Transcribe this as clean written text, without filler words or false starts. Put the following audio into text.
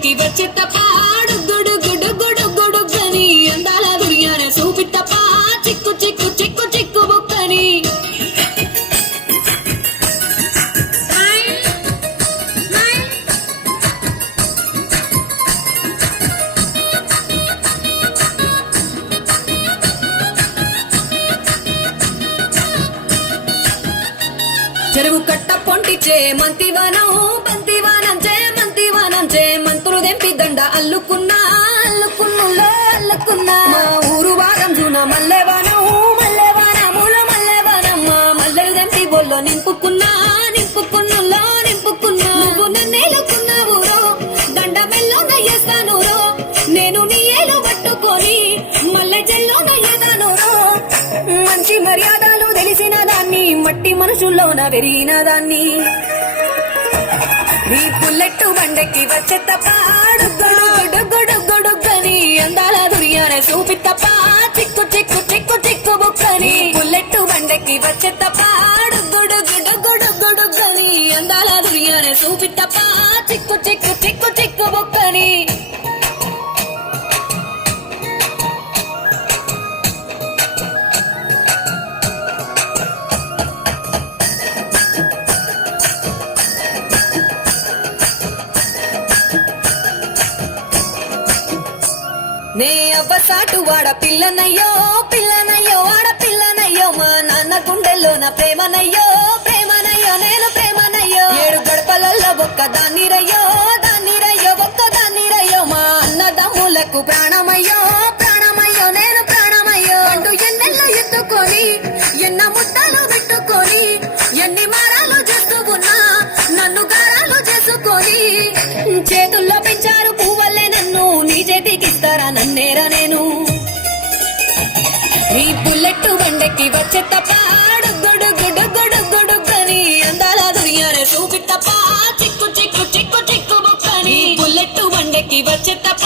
బండెక్కి వచ్చే తప్ప గుడు గుడు గుడు గుడు గని అందాల దుర్యానే చూపి తప్ప చిక్కు చిక్కు చిక్కు చిక్కు బుక్కని చెరువు కట్ట పొంటిచే మంతివనం పంతివనం చే మంతివనం చే మంతులు దెంపి దండ అల్లుకున్నా అల్లుకున్నులో అల్లుకున్నా మా ఊరు వారం జూన మల్లెవనం మల్లెవనముల మల్లెవనం మా మల్లెలు దెంపి బొల్లో నింపుకున్నా నింపుకున్నులో నింపుకున్నా నువ్వు నన్నేలుకున్నావు రో దండ మెల్లో నయ్యేస్తాను రో నేను నీ ఏలు పట్టుకొని మల్లె జల్లో నయ్యేదాను రో మంచి మర్యాదలు తెలిసిన దాన్ని మట్టి మనసులోన వెరిగిన దాన్ని నీ బుల్లెట్టు బండెక్కి వచ్చే తప్ప గొడుగొడుగొడుగొడుగని అందాల దుర్యానే చూపి తప్ప చిక్కు చిక్కు చిక్కు చిక్కు బుక్కని బుల్లెట్టు బండెక్కి వచ్చే తప్ప గొడుగొడుగొడుగొడుగని అందాల దుర్యానే చూపి తప్ప చిక్కు చిక్కు చిక్కు చిక్కు బుక్కని నే అవ్వసాటు వాడ పిల్లనయ్యో పిల్లనయ్యో వాడ పిల్లనయ్యో మా నాన్న గుండెల్లోన ప్రేమనయ్యో ప్రేమనయ్యో నేను ప్రేమనయ్యో ఏడు గడపలల్లో ఒక్క దాన్నిరయ్యో దాన్నిరయ్యో ఒక్క దాన్నిరయ్యో మా అన్నదమ్ములకు ప్రాణమయ్యో ప్రాణమయ్యో నేను ప్రాణమయ్యో అంటూ ఎన్నెల్లో ఎత్తుకొని ఎన్న ముద్దలు పెట్టుకొని ఎన్ని మారాలు చేస్తూ ఉన్నా నన్ను గారాలు చేసుకొని చేతుల్లో పెంచారు పువ్వల్లే నన్ను నీ చేతికిస్తారా నన్నేరా నేను నీ బుల్లెట్టు బండెక్కి వచ్చే తప్ప గొడుగొడుగొడుగొడుగని అందాల దుర్యానే చూపి తప్ప చిక్కు చిక్కు చిక్కు చిక్కు బుక్కని బుల్లెట్టు బండెక్కి వచ్చే తప్ప